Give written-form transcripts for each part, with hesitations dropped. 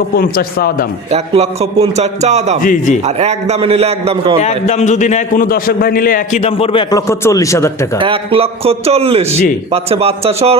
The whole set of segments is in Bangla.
50 চাওয়া দাম। 1,50,000 চাওয়া দাম। জি জি। আর এক দামে নিলে একদম কেমন? একদম যদি নেয় কোনো দর্শক ভাই নিলে একই দাম পড়বে 1,40,000 টাকা। 1,40,000। জি। পাচ্ছে বাচ্চা সহ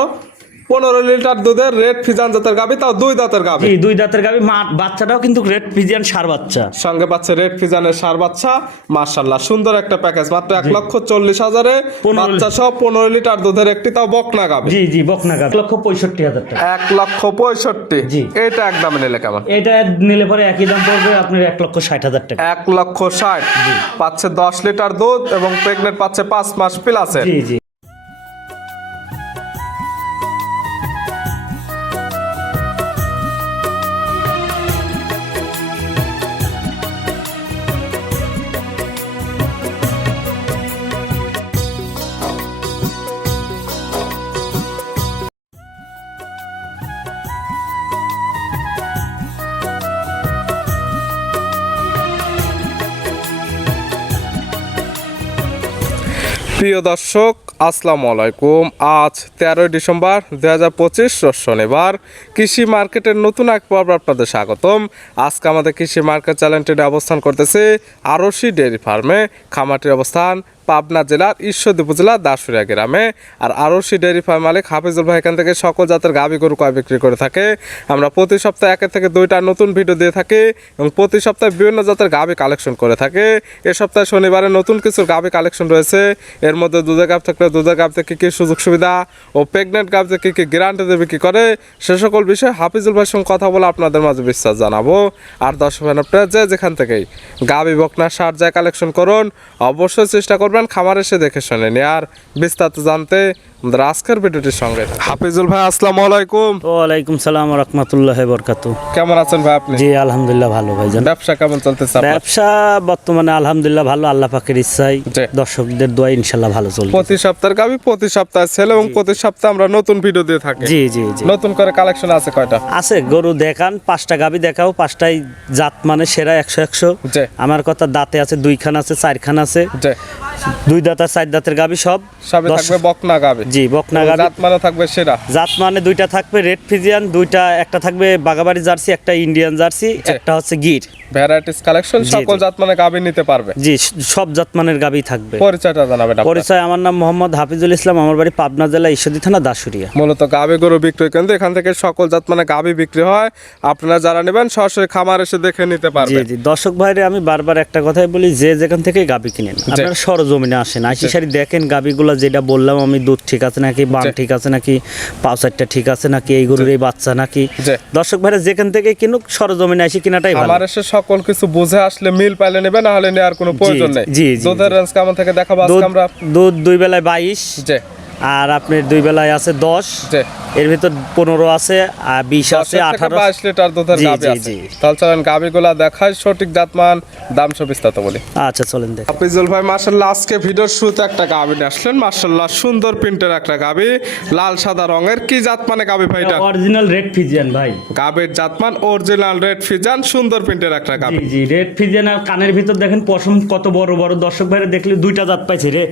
15 লিটার দুধের রেড ফিজান জাতের গাভী, তাও 2 দাঁতের গাভী। জি 2 দাঁতের গাভী, বাচ্চাটাও কিন্তু রেড ফিজিয়ান ষাঁড় বাচ্চা সঙ্গে পাচ্ছে রেড ফিজানের ষাঁড় বাচ্চা। মাশাআল্লাহ সুন্দর একটা প্যাকেজ, মাত্র 1,40,000 বাচ্চা সহ 15 লিটার দুধের একটি, তাও বকনা গাভী। জি জি বকনা গাভী 1,65,000 টাকা। 1,65,000। জি। এটা একদম নিলে কেমন? এটা নিলে পরে একই দাম পড়বে আপনার 1,60,000 টাকা। 1,60,000। পাচ্ছে 10 লিটার দুধ এবং প্রেগনেন্ট পাচ্ছে 5 মাস প্লাসের। জি জি। প্রিয় দর্শক আসসালামু আলাইকুম। আজ 13 ডিসেম্বর 2025 শনিবার। কৃষি মার্কেটের নতুন এক পর্ব আপনাদের স্বাগতম। আজকে আমাদের কৃষি মার্কেট চ্যানেলটিতে অবস্থান করতেছে আরশি ডেয়ারি ফার্মে। খামারটির অবস্থান পাবনা জেলার ঈশ্বরদী উপজেলার দাসুরিয়া গ্রামে। আর আরশি ডেয়ারি ফার্ম মালিক হাফিজুল ভাই এখান থেকে সকল জাতের গাভী গরু ক্রয় বিক্রি করে থাকে। আমরা প্রতি সপ্তাহে 1 থেকে 2টা নতুন ভিডিও দিয়ে থাকি এবং প্রতি সপ্তাহে বিভিন্ন জাতের গাভী কালেকশন করে থাকে। এ সপ্তাহে শনিবারে নতুন কিছু গাভী কালেকশন রয়েছে। এর মধ্যে দুধের গাভ থাকলে দুধের গাভ থেকে কী সুযোগ সুবিধা ও প্রেগনেন্ট গাভ থেকে কী গ্যারান্টি দেবে কী করে, সে সকল বিষয়ে হাফিজুল ভাইয়ের সঙ্গে কথা বলে আপনাদের মাঝে বিশ্বাস জানাবো। আর দর্শক আপনারা যেখান থেকেই গাভী বকনা ষাঁড় যায় কালেকশন করুন, অবশ্যই চেষ্টা করবেন খামার এসে দেখে শুনে নিয়ে। আর বিস্তারিত জানতে আমাদের আজকের ভিডিওটির সঙ্গে হাফিজুল ভাই আসসালামু আলাইকুম। ওয়ালাইকুম সালাম ওয়া রাহমাতুল্লাহি ওয়া বারাকাতুহু। কেমন আছেন ভাই আপনি? জি আলহামদুলিল্লাহ ভালো ভাইজান। ব্যবসা কেমন চলতেছে আপনার? ব্যবসা বর্তমানে আলহামদুলিল্লাহ ভালো, আল্লাহ পাকের ইচ্ছায় জি। দর্শকদের দোয়া ইনশাআল্লাহ ভালো চলবে। প্রতি সপ্তাহের গাভী প্রতি সপ্তাহে ছেলে এবং প্রতি সপ্তাহে আমরা নতুন ভিডিও দিয়ে থাকি। জি জি জি। নতুন করে কালেকশন আছে কয়টা? আছে গরু দেখান, 5টা গাভী দেখাও, 5টাই জাত মানে সেরা 100 জি। আমার কথা দাঁতে আছে 2 খান আছে 4 খান আছে, জি। 2 দাঁত আর 4 দাঁতের গাভী সব সবে থাকবে বকনা গাভী। জি বকনা গাভী। জাত মানে থাকবে সেরা। জাত মানে 2টা থাকবে রেড ফিজিয়ান, 2টা একটা থাকবে বাগাবাড়ি জার্সি, একটা ইন্ডিয়ান জার্সি, একটা হচ্ছে গির। ভ্যারাইটিস কালেকশন, জি, সকল জি। জাত মানে গাভী নিতে পারবে। জি সব জাত মানের গাভী থাকবে। পরিচয়টা জানাবেন আপনার। পরিচয় আমার নাম মোহাম্মদ হাফিজুল ইসলাম, আমার বাড়ি পাবনা জেলা ঈশ্বরদী থানা দাসুরিয়া। মূলত গাভী গরু বিক্রয় কেন্দ্র, এখান থেকে সকল জাত মানে গাভী বিক্রি হয়। আপনারা যারা নেবেন সরাসরি খামার এসে দেখে নিতে জি পারবেন। জি দর্শক ভাইরে আমি বারবার একটা কথাই বলি, যে যেখান থেকে গাভী কিনেন আপনারা সরজমিনে আসেন, আইসি সারি দেখেন গাভীগুলো, যেটা বললাম আমি, দুধ ঠিক আছে নাকি, বান ঠিক আছে নাকি, পাউসারটা ঠিক আছে নাকি, এই গরুর এই বাচ্চা নাকি। দর্শক ভাইরা যেখান থেকে কিনুক সরজমিনে আসি কিনাটাই ভালো। আমার এসে সকল কিছু বুঝে আসলে মিল পাইলে নেবে, না হলে নেওয়ার কোনো প্রয়োজন নেই। জি, জি, দুধের রেঞ্জ কেমন থেকে দেখাবো আজকে আমরা। দুধ 2 বেলায় 22, জি। আর আপনার 2 বেলায় আছে 10, জি। এর ভিতর 15 আছে, আর 20 আছে, 18 22 লিটার দুধের জি, গাভী জি, আছে। জি। তাহলে চলেন গাভীগুলা দেখাই, সঠিক জাতমান দাম সব বিস্তারিত বলি। আচ্ছা চলেন দেখ। হাফিজুল ভাই মাশাআল্লাহ আজকে ভিডিওর শুরুতে একটা গাভী নিয়ে আসলেন। মাশাআল্লাহ সুন্দর প্রিন্টের একটা গাভী, লাল সাদা রঙের। কি জাত মানে গাভী ভাই এটা? অরিজিনাল রেড ফিজিয়ান ভাই। গাভীর জাতমান অরিজিনাল রেড ফিজান, সুন্দর প্রিন্টের একটা গাভী। জি জি রেড ফিজিয়ান। আর কানের ভিতর দেখেন পশম কত বড় বড়, দর্শক ভাইরা দেখলে 2টা দাঁত পাইছে রে।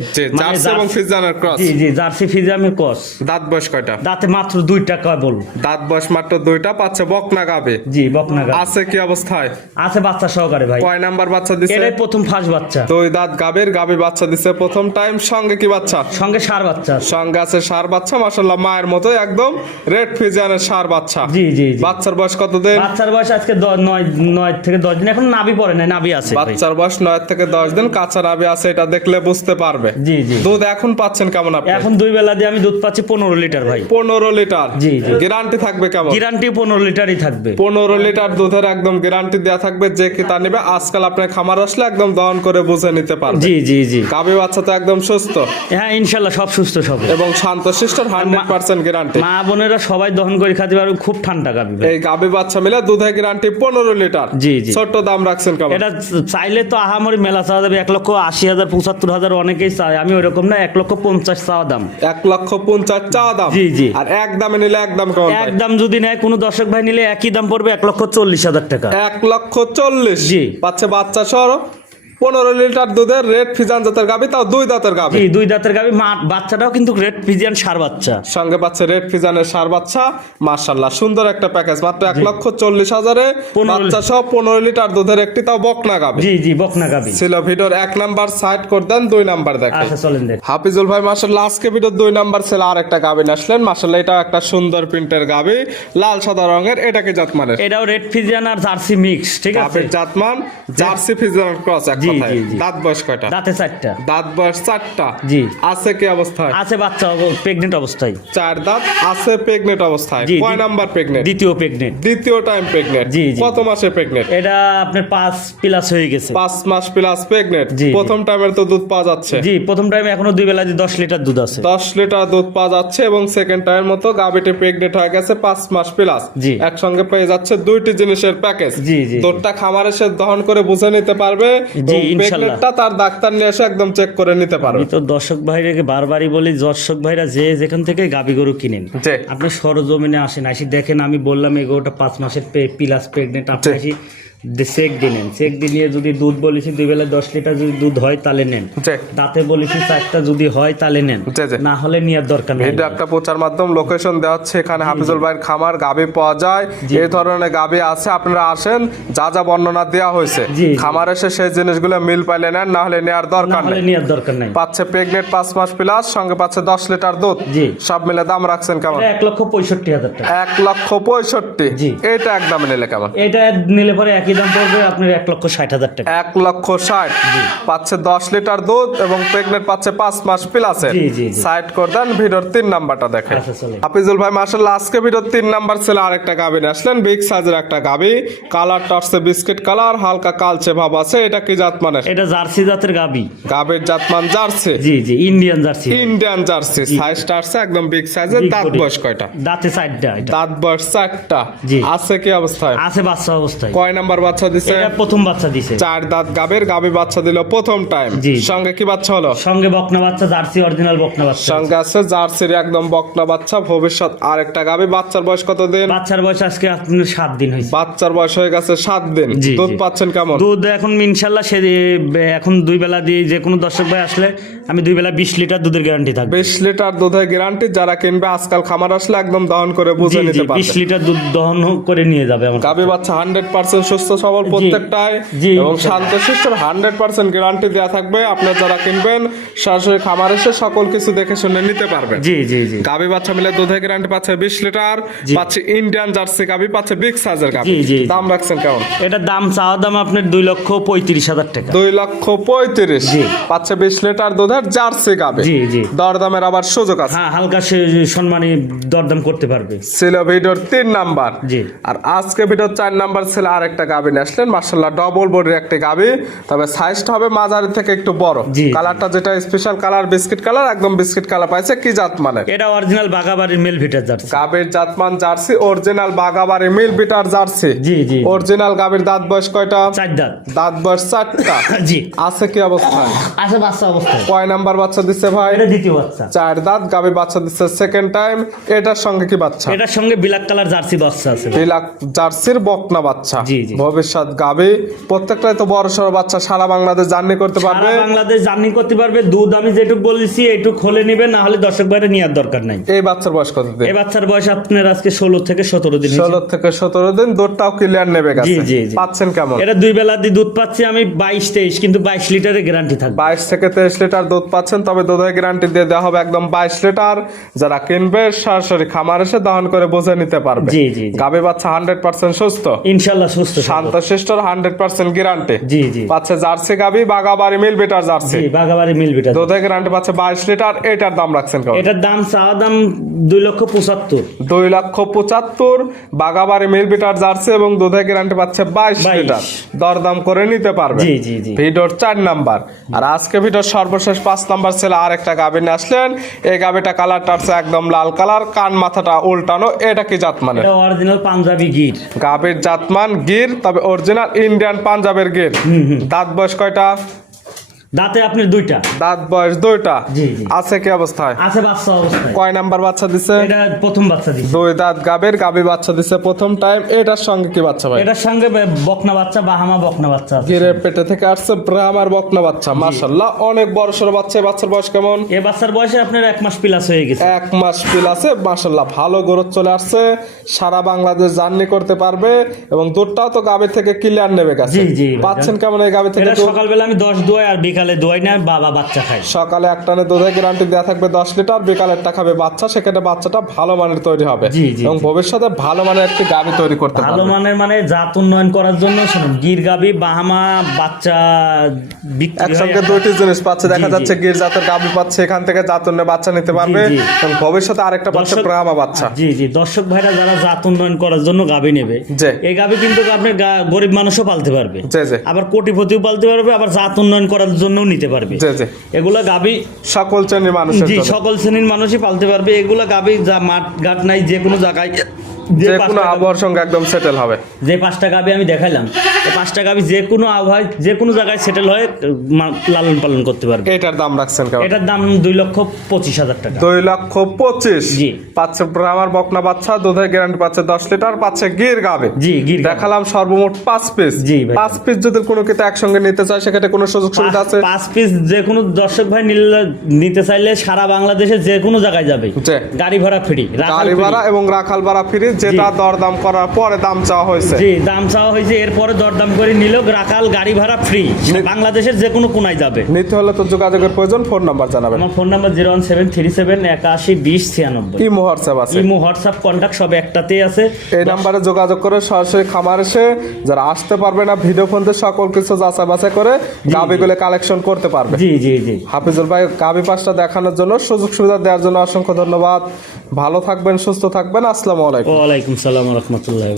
জার্সি এবং ফিজানের ক্রস। জি জি জার্সি ফিজিয়ানের ক্রস। দাঁত বয়স কয়টা? দাঁতে মাত্র 2টা কেবল। দাঁত বয়স মাত্র 2টা, পাচ্ছে বকনা গাভী। জি বকনা গাভী। আছে কি অবস্থায়? আছে বাচ্চা সহকারে ভাই। কয় নাম্বার বাচ্চা দিছে? এটাই প্রথম ফার্স্ট বাচ্চা। 2 দাঁত গাভীর, গাভী বাচ্চা দিছে প্রথম টাইম। সঙ্গে কি বাচ্চা? সঙ্গে ষাঁড় বাচ্চা আছে। সঙ্গে আছে ষাঁড় বাচ্চা। মাশাআল্লাহ মায়ের মতো একদম রেড ফিজিয়ানের ষাঁড় বাচ্চা। জি জি জি। বাচ্চার বয়স কত দিন? বাচ্চার বয়স আজকে 9 থেকে 10 দিন, এখন নাভি পড়ে নাই, নাভি আছে ভাই। বাচ্চার বয়স 9 থেকে 10 দিন, কাঁচা নাভি আছে, এটা দেখলে বুঝতে পারবে। জি জি। দুধ এখন পাচ্ছেন কেমন আপনি? এখন 2 বেলা দিয়ে আমি দুধ পাচ্ছি 15 লিটার ভাই। 15 লিটার। জি জি। গ্যারান্টি থাকবে কেমন? গ্যারান্টি 15 লিটারই থাকবে। 15 লিটার দুধের একদম গ্যারান্টি দেয়া থাকবে। যে কি তা নেবে আজকাল আপনার খামার আসলে একদম দহন করে বুঝে নিতে পারবে। জি জি জি। গাভী বাচ্চা তো একদম সুস্থ হ্যাঁ ইনশাআল্লাহ সব সুস্থ সবল এবং শান্তশিষ্ট, 100% গ্যারান্টি। মা বোনেরা সবাই দহন করে খেতে পারবে, খুব ঠান্ডা গাভী ভাই। এই গাভী বাচ্চা মিলে দুধের গ্যারান্টি 15 লিটার। জি জি। ছোট দাম রাখছেন কেমন? এটা চাইলে তো আহামরি মেলা চাওয়া যাবে, 1,80,000 75,000 অনেকেই চায়, আমি ওইরকম না, 1,50,000 চাওয়া দাম। 1,50,000 চাওয়া দাম। জি জি। আর এক দামে নিলে একদম কেমন? একদম যদি নেয় কোনো দর্শক ভাই নিলে একই দাম পড়বে 1,40,000 টাকা। 1,40,000। জি। পাচ্ছে বাচ্চা সহ 15 লিটার দুধের রেড ফিজান জাতের গাবি, তাও 2 দাঁতের গাবি। জি 2 দাঁতের গাবি, বাচ্চাটাও কিন্তু রেড ফিজিয়ান ষাঁড় বাচ্চা সঙ্গে পাচ্ছে রেড ফিজানের ষাঁড় বাচ্চা। মাশাআল্লাহ সুন্দর একটা প্যাকেজ, মাত্র 1,40,000-এ 15 বাচ্চা সহ 15 লিটার দুধের একটি, তাও বকনা গাবি। জি বকনা গাবি ছিল ভিডিওর 1 নাম্বার সাইড করে দেন, 2 নাম্বার দেখেন। আচ্ছা চলেন দেখ। হাফিজুল ভাই মাশাআল্লাহ আজকে ভিডিওর 2 নাম্বার ছিল আর একটা গাবি আসলেন। মাশাআল্লাহ এটা একটা সুন্দর প্রিন্টের গাবি, লাল সাদা রঙের। এটাকে জাতমানের এটাও রেড ফিজিয়ান আর জার্সি মিক্স, ঠিক আছে। গাবির জাতমান জার্সি ফিজিয়ান ক্রস এক জি, কথায়। জি, জি। দাঁত বয়স কয়টা? দাঁতে 4টা। দাঁত বয়স 4টা। জি। আছে কি অবস্থায়? আছে বাচ্চা প্রেগনেন্ট অবস্থায়। 4 দাঁত আছে, প্রেগনেন্ট অবস্থায়। জি, কয় নাম্বার প্রেগনেন্ট? দ্বিতীয় প্রেগনেন্ট। দ্বিতীয় টাইম প্রেগনেন্ট। জি। কত মাসে প্রেগনেন্ট? এটা আপনার 5 প্লাস হয়ে গেছে। 5 মাস প্লাস প্রেগনেন্ট। জি। প্রথম টাইমের তো দুধ পাওয়া যাচ্ছে। জি প্রথম টাইমে এখনো 2 বেলা 10 লিটার দুধ আছে। 10 লিটার দুধ পাওয়া যাচ্ছে এবং সেকেন্ড টাইমের মতো গাবিটি প্রেগনেন্ট হয়ে গেছে 5 মাস প্লাস। জি। একসঙ্গে পেয়ে যাচ্ছে 2টি জিনিসের প্যাকেজ। জি, জি। দুধটা খামারে সে দহন করে বুঝে নিতে পারবে। জি, এবং ইনশাল্লাহ। প্রেগনেন্টটা তার ডাক্তার নিয়ে এসে একদম চেক করে নিতে পারবে। আমি তো দর্শক ভাইরাকে বারবারই বলি, দর্শক ভাইরা যে যেখান থেকে গাবি গরু কিনেন, জি। আপনি সরজমিনে আসেন, আসি দেখেন। আমি বললাম এই গরুটা 5 মাসের প্লাস প্রেগনেন্ট, আপনি জি। আসি চেক দিলেন, চেক দিয়ে যদি দুধ বলেছি 2 বেলা 10 লিটার যদি দুধ হয় তাহলে নেন। জি। দাঁতে বলেছি 4টা যদি হয় তাহলে নেন, জি, জি। না হলে নেওয়ার দরকার নেই। ভিডিও একটা প্রচার মাধ্যম লোকেশন দেওয়া হচ্ছে, এখানে হাফিজুল ভাইয়ের খামার গাবি পাওয়া যায়। এই ধরনের গাবি আছে, আপনারা আসেন, যা যা বর্ণনা দেওয়া হয়েছে জি, জি। খামার এসে সেই জিনিসগুলো মিল পাইলে নেন, না হলে নেওয়ার না দরকার হলে নেই। নেওয়ার দরকার নাই। পাচ্ছে প্রেগনেন্ট 5 মাস প্লাস, সঙ্গে পাচ্ছে 10 লিটার দুধ। জি। সব মিলে দাম রাখছেন কেমন? এটা 1,65,000 টাকা। 1,65,000। জি। এটা একদম নিলে কেমন? এটা নিলে পরে একই দাম পড়বে আপনার 1,60,000 টাকা। 1,60,000। পাচ্ছে 10 লিটার দুধ এবং প্রেগনেন্ট পাচ্ছে 5 মাস প্লাসে। জি, জি, জি। সাইড করে দেন, ভিডিওর 3 নাম্বারটা দেখেন। আচ্ছা, চলে। হাফিজুল ভাই মাশাআল্লাহ আজকে ভিডিওর 3 নাম্বার ছিল আরেকটা গাবি নিয়ে আসলেন, বিগ সাইজের একটা গাবি। কালারটা হচ্ছে বিস্কিট কালার, হালকা কালচে ভাব আছে। এটা কি জাত মানের? এটা জার্সি জাতের গাবি। গাবির জাতমান জার্সি। জি ইন্ডিয়ান জার্সি। Indian jersey. সাইজটা আছে একদম বিগ সাইজের। Big দাঁত body। বয়স কয়টা? দাঁতে 4টা। এটা দাঁত বয়স 4টা। জি। আছে কি অবস্থায়? আছে বাচ্চা অবস্থায়। কয় নাম্বার বাচ্চা দিছে? এটা প্রথম বাচ্চা দিছে। 4 দাঁত গাবির, গাবি বাচ্চা দিল প্রথম টাইম। জি। সঙ্গে কি বাচ্চা হলো? সঙ্গে বকনা বাচ্চা, জার্সি অরিজিনাল বকনা বাচ্চা। সঙ্গে আছে জার্সির একদম বকনা বাচ্চা। ভবিষ্যৎ আরেকটা গাবি। বাচ্চার বয়স কত দিন? বাচ্চার বয়স আজকে আপনার 7 দিন হয়েছে। বাচ্চার বয়স হয়ে গেছে 7 দিন। জি, দুধ জি। পাচ্ছেন কেমন? দুধ এখন ইনশাল্লাহ এখন 2 বেলা দিয়ে যে কোনো দর্শক ভাই আসলে আমি 2 বেলা 20 লিটার দুধের গ্যারান্টি থাকবে। 20 লিটার দুধের গ্যারান্টি। যারা কিনবে আজকাল খামার আসলে একদম দহন করে বুঝে জি, নিতে 20 পারবে। লিটার দুধ দহন করে নিয়ে যাবে আমার। গাবি বাচ্চা 100% সুস্থ সবল প্রত্যেকটাই জি, এবং ইনশাল্লাহ। শান্তশিষ্টর 100% গ্যারান্টি দেওয়া থাকবে। আপনারা যারা কিনবেন সরাসরি খামার এসে সকল কিছু দেখে শুনে নিতে পারবেন। জি গাবি বাচ্চা মিলে দুধের গ্যারান্টি পাচ্ছে 20 লিটার। জি। পাচ্ছে ইন্ডিয়ান জার্সি গাবি, পাচ্ছে বিগ সাইজের গাবি। জি। দাম রাখছেন কেমন? এটা দাম চাওয়া দাম আপনার 2,35,000 টাকা। 2,35,000। জি। পাচ্ছে 20 লিটার দুধের জার্সি গাবি। জি। দরদামের আবার সুযোগ আছে। হ্যাঁ হালকা সে সম্মানী দরদাম করতে পারবে। ছিল ভিডিওর 3 নাম্বার। জি। আর আজকে ভিডিওর 4 নাম্বার ছিল আরেকটা গাবি নিয়ে আসলেন। মাশাআল্লাহ ডবল বডির একটা গাবি, তবে সাইজটা হবে মাঝারি থেকে একটু বড়। জি। কালারটা যেটা স্পেশাল কালার, বিস্কিট কালার, একদম বিস্কিট কালার পাইছে। কি জাত মানে? এটা অরিজিনাল বাগাবাড়ির মেল ভিটার জার্সি। গাবির জাতমান জার্সি, অরিজিনাল বাগাবাড়ি মিল বিটার জার্সি। জি। অরিজিনাল গাবির দাঁত বয়স কয়টা? 4 দাঁত। দাঁত বয়স 4টা। জি। আছে কি অবস্থায়? আছে বাচ্চা অবস্থায়। কয় নাম্বার বাচ্চা দিচ্ছে ভাই? এটা দ্বিতীয় বাচ্চা। 4 দাঁত গাবি বাচ্চা দিচ্ছে সেকেন্ড টাইম। এটার সঙ্গে কি বাচ্চা? এটার সঙ্গে ব্ল্যাক কালার জার্সি বাচ্চা আছে। বিলাক জার্সির বকনা বাচ্চা। জি। ভবিষ্যৎ গাবি প্রত্যেকটাই তো বড় সড়ো বাচ্চা, সারা বাংলাদেশ জার্নি করতে পারবে। সারা বাংলাদেশ জার্নি করতে পারবে। দুধ আমি যেটুকু বলেছি এইটুকু খোলে নিবে, না হলে দর্শক বাইরে নেওয়ার দরকার নাই। এই বাচ্চার বয়স কত দিন? এই বাচ্চার বয়স আপনার আজকে 16 থেকে 17 দিন হয়েছে। 16 থেকে 17 দিন। দুধটাও ক্লিয়ার নেবে গেছে। জি। পাচ্ছেন কেমন? এটা 2 বেলা দিয়ে দুধ পাচ্ছি আমি 22-23, কিন্তু 22 লিটারের গ্যারান্টি থাকবে। 22 থেকে 23 লিটার দুধ পাচ্ছেন, তবে দুধের গ্যারান্টি দিয়ে দেওয়া হবে একদম 22 লিটার। যারা কিনবে সরাসরি খামার এসে দহন করে বুঝে নিতে পারবে। জি। গাবি বাচ্চা 100% সুস্থ, ইনশাআল্লাহ সুস্থ সবল। শান্তশিষ্টর 100% গ্যারান্টি। জি। পাচ্ছে জার্সি গাবি, বাগাবাড়ি মিল বিটার জার্সি। জি বাগাবাড়ি মিল ভিটার। দুধের গ্যারান্টি পাচ্ছে 22 লিটার। এটার দাম রাখছেন কেমন? এটার দাম চাওয়া দাম 2,75,000। 2,75,000 বাগাবাড়ি মিল বিটার জার্সি এবং দুধের গ্যারান্টি পাচ্ছে 22 লিটার। দরদাম করে নিতে পারবে। জি। ভিডিওর 4 নাম্বার। আর আজকে ভিডিওর সর্বশেষ 5 নাম্বার ছিল আরেকটা গাবি নিয়ে আসলেন। এই গাবিটা কালারটা হচ্ছে একদম লাল কালার, কান মাথাটা উল্টানো। এটা কি জাত মানে? এটা অরিজিনাল পাঞ্জাবি গির। গাবির জাতমান গির, তবে অরিজিনাল ইন্ডিয়ান পাঞ্জাবের গির। দাঁত বয়স কয়টা? দাঁতে আপনার দুইটা, দাঁত বয়স দুইটা। জি জি আছে কি অবস্থায়? আছে বাচ্চা অবস্থায়। কয় নাম্বার বাচ্চা দিছে? এটা প্রথম বাচ্চা দিছে। দুই দাঁত গাবের গাবি বাচ্চা দিছে প্রথম টাইম। এটার সঙ্গে কি বাচ্চা ভাই? এটার সঙ্গে বকনা বাচ্চা, বাহামা বকনা বাচ্চা আছে। গিরের পেটে থেকে আসছে ব্রাহ্মার বকনা বাচ্চা, মাশাআল্লাহ অনেক বড় সড়ো বাচ্চা। এই বাচ্চার বয়স কেমন? এই বাচ্চার বয়সে আপনার 1 মাস প্লাস হয়ে গেছে। 1 মাস পিল আছে, মাশাআল্লাহ ভালো গ্রোথ চলে আসছে। সারা বাংলাদেশ জার্নি করতে পারবে এবং দুধটাও তো গাবের থেকে ক্লিয়ার নেবে গেছে। জি জি পাচ্ছেন কেমন এই গাবের থেকে এটা দুধ? সকালবেলা আমি 10 দোয়াই আর বিকালে দোয়াই না, বাবা বাচ্চা খায়। সকালে এক টানে দুধের গ্যারান্টি দেওয়া থাকবে 10 লিটার, বিকালেরটা খাবে বাচ্চা। সেক্ষেত্রে বাচ্চাটা ভালো মানের তৈরি হবে জি, জি, এবং ভবিষ্যতে ভালো মানের একটি গাবি তৈরি করতে ভালো পারবে। মানের মানে জাত উন্নয়ন করার জন্য শুনুন, গির গাবি বাহামা বাচ্চা বিক্রি হয় একসঙ্গে একটা- দুইটি জিনিস পাচ্ছে, দেখা জি, যাচ্ছে জি। গির জাতের গাবি পাচ্ছে, এখান থেকে জাতুন্নে বাচ্চা নিতে পারবে জি। এবং ভবিষ্যতে আরেকটা পাচ্ছে দর্শক- ব্রাহ্মা বাচ্চা। জি জি দর্শক ভাইরা যারা জাত উন্নয়ন করার জন্য গাবি নেবে, জি। এই গাবি কিন্তু আপনি গরিব মানুষও পালতে পারবে, জি জি আবার কোটিপতিও পালতে পারবে, আবার জাত উন্নয়ন করার জন্যও নিতে পারবে। জি জি এগুলা গাবি সকল শ্রেণীর মানুষের জি জন্য। সকল শ্রেণীর মানুষই পালতে পারবে। এগুলা গাবি যা মাঠ ঘাট নাই, যে কোনো জায়গায় যে যে কোনো পাঁচটা গাভী- আবহাওয়ার সঙ্গে একদম সেটেল হবে। যে 5টা গাবি আমি দেখাইলাম, এই 5টা গাবি যে কোনো আবহাওয়ায় যে কোনো জায়গায় সেটেল হয়ে লালন পালন করতে পারবে। এটার দাম রাখছেন কেমন? এটার দাম 2,25,000 টাকা। 2,25,000 জি। পাচ্ছে ব্রাহ্মার বকনা বাচ্চা, দুধের গ্যারান্টি পাচ্ছে 10 লিটার, পাচ্ছে গির গাবে। জি গির গাভী। দেখালাম সর্বমোট 5 পিস। জি ভাই। 5 পিস যদি কোনো কিছু একসঙ্গে নিতে চায় সেক্ষেত্রে কোনো সুযোগ সুবিধা আছে? 5 পিস যে কোনো দর্শক ভাই নিতে চাইলে সারা বাংলাদেশে যে কোনো জায়গায় যাবে, জি। গাড়ি ভাড়া ফ্রি, গাড়ি ভাড়া এবং রাখাল ভাড়া ফ্রি, যেটা দরদাম করার পরে দাম চাওয়া হয়েছে। জি দাম চাওয়া হয়েছে, এরপরে দরদাম করে নিলেও রাখাল গাড়ি ভাড়া ফ্রি, বাংলাদেশের যে কোনো কোনায় যাবে। নিতে হলে তো যোগাযোগের প্রয়োজন, ফোন নাম্বার জানাবেন। আমার ফোন নাম্বার 01737812096। ইমো হোয়াটসঅ্যাপ আছে? ইমো হোয়াটসঅ্যাপ কন্ট্যাক্ট সব একটাতেই আছে। এই নাম্বারে যোগাযোগ করে সরাসরি খামার এসে যারা আসতে পারবে না, ভিডিও ফোন দিয়ে সকল কিছু যাচাই বাছাই করে গাবিগুলো কালেকশন করতে পারবে। জি জি জি হাফিজুল ভাই গাবি পাঁচটা দেখানোর জন্য, সুযোগ সুবিধা দেওয়ার জন্য অসংখ্য ধন্যবাদ। ভালো থাকবেন, সুস্থ থাকবেন। আসসালামু আলাইকুম। ওয়ালাইকুম সালাম রহমতুল্লাহ।